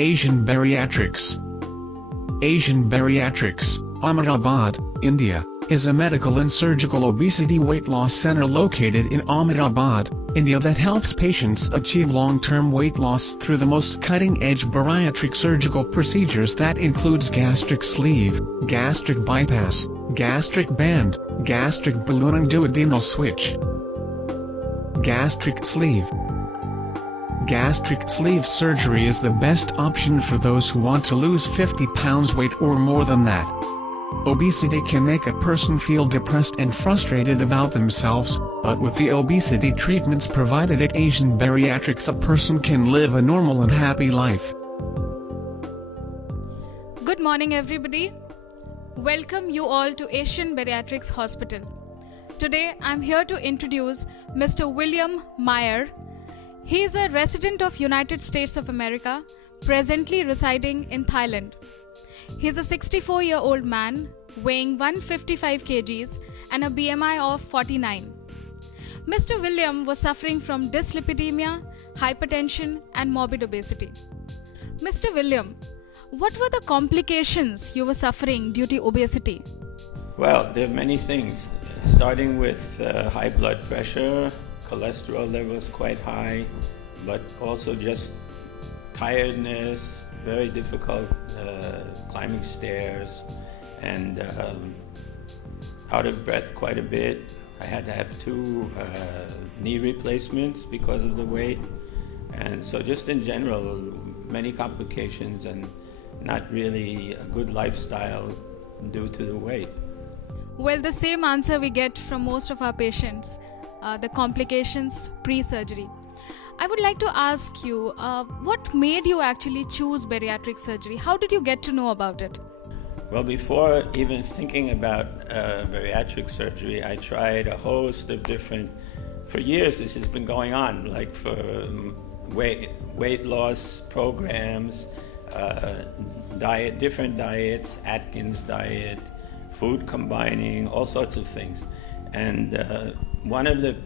Asian Bariatrics. Asian Bariatrics, Ahmedabad, India, is a medical and surgical obesity weight loss center located in Ahmedabad, India that helps patients achieve long-term weight loss through the most cutting-edge bariatric surgical procedures that includes gastric sleeve, gastric bypass, gastric band, gastric balloon and duodenal switch. Gastric sleeve. Gastric sleeve surgery is the best option for those who want to lose 50 pounds weight or more than that. Obesity can make a person feel depressed and frustrated about themselves, but with the obesity treatments provided at Asian Bariatrics, a person can live a normal and happy life. Good morning everybody. Welcome you all to Asian Bariatrics Hospital. Today I'm here to introduce Mr. William Meyer. He is a resident of United States of America, presently residing in Thailand. He is a 64-year-old man, weighing 155 kgs and a BMI of 49. Mr. William was suffering from dyslipidemia, hypertension and morbid obesity. Mr. William, what were the complications you were suffering due to obesity? Well, there are many things, starting with high blood pressure, cholesterol levels quite high, but also just tiredness, very difficult climbing stairs, and out of breath quite a bit. I had to have 2 knee replacements because of the weight, and so just in general, many complications and not really a good lifestyle due to the weight. Well, the same answer we get from most of our patients, the complications pre-surgery. I would like to ask you, what made you actually choose bariatric surgery? How did you get to know about it? Well, before even thinking about bariatric surgery, I tried a host of different, for years this has been going on, like for weight loss programs, different diets, Atkins diet, food combining, all sorts of things. And one of the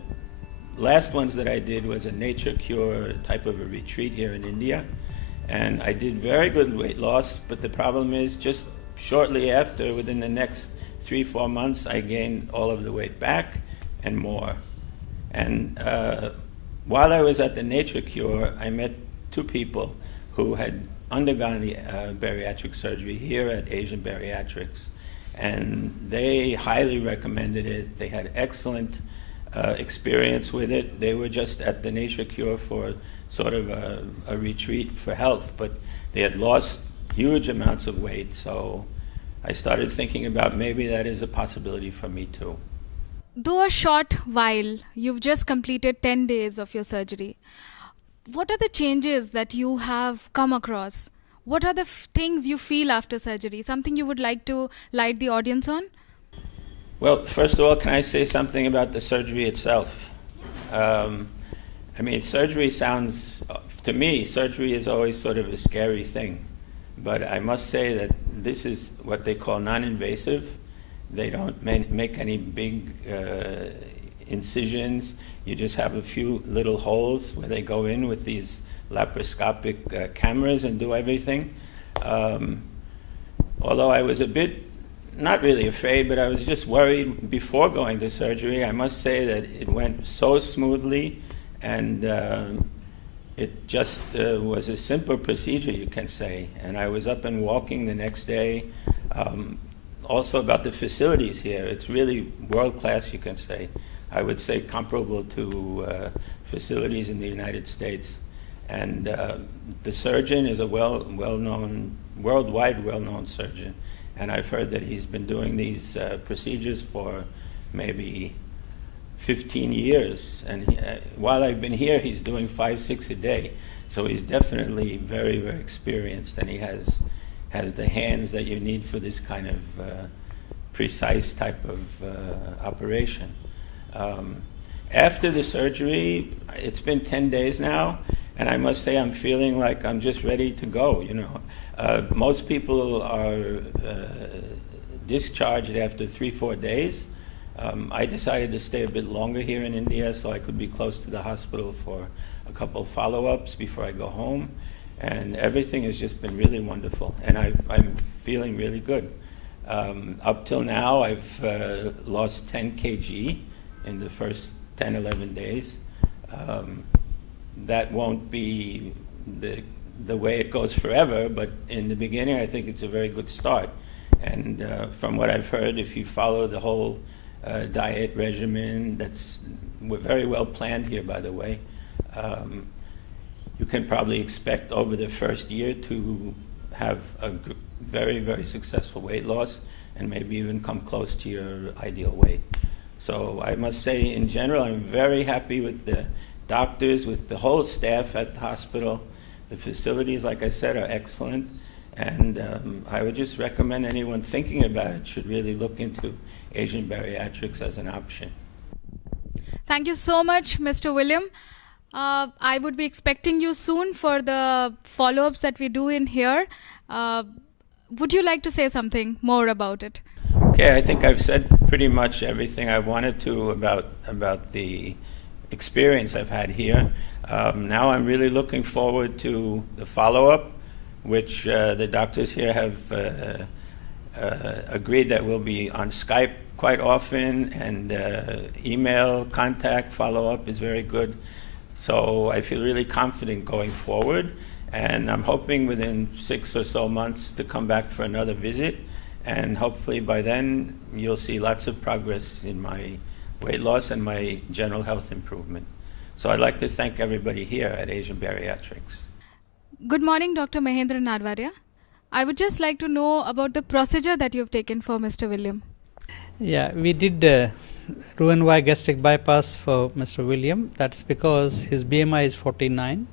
last ones that I did was a nature cure type of a retreat here in India. And I did very good weight loss, but the problem is just shortly after, within the next 3-4 months, I gained all of the weight back and more. And while I was at the nature cure, I met 2 people who had undergone the bariatric surgery here at Asian Bariatrics. And they highly recommended it. They had excellent experience with it. They were just at the nature cure for sort of a retreat for health, but they had lost huge amounts of weight. So I started thinking about maybe that is a possibility for me too. Though a short while, you've just completed 10 days of your surgery. What are the changes that you have come across? What are the things you feel after surgery? Something you would like to light the audience on? Well, first of all, can I say something about the surgery itself? I mean, surgery sounds, to me, surgery is always sort of a scary thing. But I must say that this is what they call non-invasive. They don't make any big incisions. You just have a few little holes where they go in with these laparoscopic cameras and do everything. Although I was a bit, not really afraid, but I was just worried before going to surgery. I must say that it went so smoothly, and it just was a simple procedure, you can say. And I was up and walking the next day. Also about the facilities here, it's really world-class, you can say. I would say comparable to facilities in the United States. And the surgeon is a well-known, worldwide well-known surgeon. And I've heard that he's been doing these procedures for maybe 15 years. And while I've been here, he's doing 5-6 a day. So he's definitely very, very experienced, and he has the hands that you need for this kind of precise type of operation. After the surgery, it's been 10 days now, and I must say I'm feeling like I'm just ready to go, you know. Most people are discharged after 3-4 days. I decided to stay a bit longer here in India so I could be close to the hospital for a couple of follow-ups before I go home. and everything has just been really wonderful, and I'm feeling really good. Up till now, I've lost 10 kg in the first 10, 11 days. That won't be the way it goes forever, but in the beginning, I think it's a very good start. And from what I've heard, if you follow the whole diet regimen, we're very well planned here, by the way. You can probably expect over the first year to have a very, very successful weight loss and maybe even come close to your ideal weight. So I must say, in general, I'm very happy with the doctors, with the whole staff at the hospital. The facilities, like I said, are excellent. And I would just recommend anyone thinking about it should really look into Asian bariatrics as an option. Thank you so much, Mr. William. I would be expecting you soon for the follow-ups that we do in here. Would you like to say something more about it? Okay, I think I've said pretty much everything I wanted to about the experience I've had here. Now I'm really looking forward to the follow-up, which the doctors here have agreed that we'll be on Skype quite often, and email contact follow-up is very good. So I feel really confident going forward, and I'm hoping within 6 or so months to come back for another visit, and hopefully by then you'll see lots of progress in my weight loss and my general health improvement. So I'd like to thank everybody here at Asian Bariatrics. Good morning, Dr. Mahendra Narvaria. I would just like to know about the procedure that you've taken for Mr. William. Yeah, we did Roux-en-Y gastric bypass for Mr. William. That's because his BMI is 49,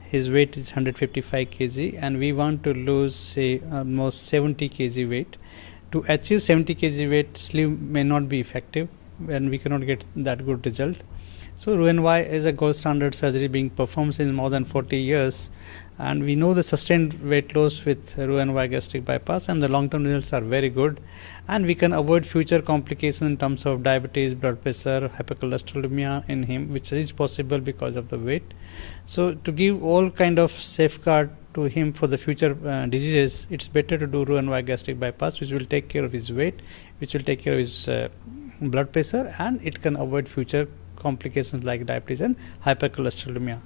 his weight is 155 kg, and we want to lose say almost 70 kg weight. To achieve 70 kg weight, sleeve may not be effective, and we cannot get that good result. So Roux-en-Y is a gold standard surgery being performed since more than 40 years, and we know the sustained weight loss with Roux-en-Y gastric bypass, and the long-term results are very good, and we can avoid future complications in terms of diabetes, blood pressure, hypercholesterolemia in him, which is possible because of the weight. So to give all kind of safeguard to him for the future diseases, it's better to do Roux-en-Y gastric bypass, which will take care of his weight, which will take care of his blood pressure, and it can avoid future complications like diabetes and hypercholesterolemia.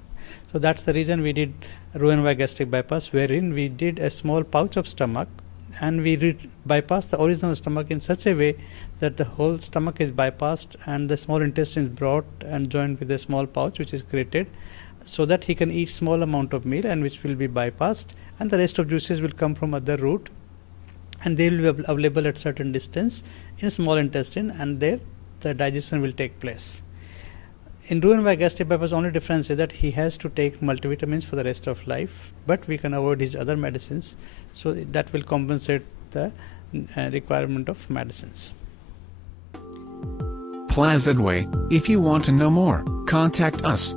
So that's the reason we did Roux-en-Y gastric bypass, wherein we did a small pouch of stomach, and we bypassed the original stomach in such a way that the whole stomach is bypassed and the small intestine is brought and joined with a small pouch which is created, so that he can eat small amount of meal and which will be bypassed, and the rest of juices will come from other route, and they will be available at certain distance in small intestine, and there the digestion will take place. In Roux-en-Y gastric bypass, only difference is that he has to take multivitamins for the rest of life, but we can avoid his other medicines, so that will compensate the requirement of medicines. Plazadway, if you want to know more, contact us.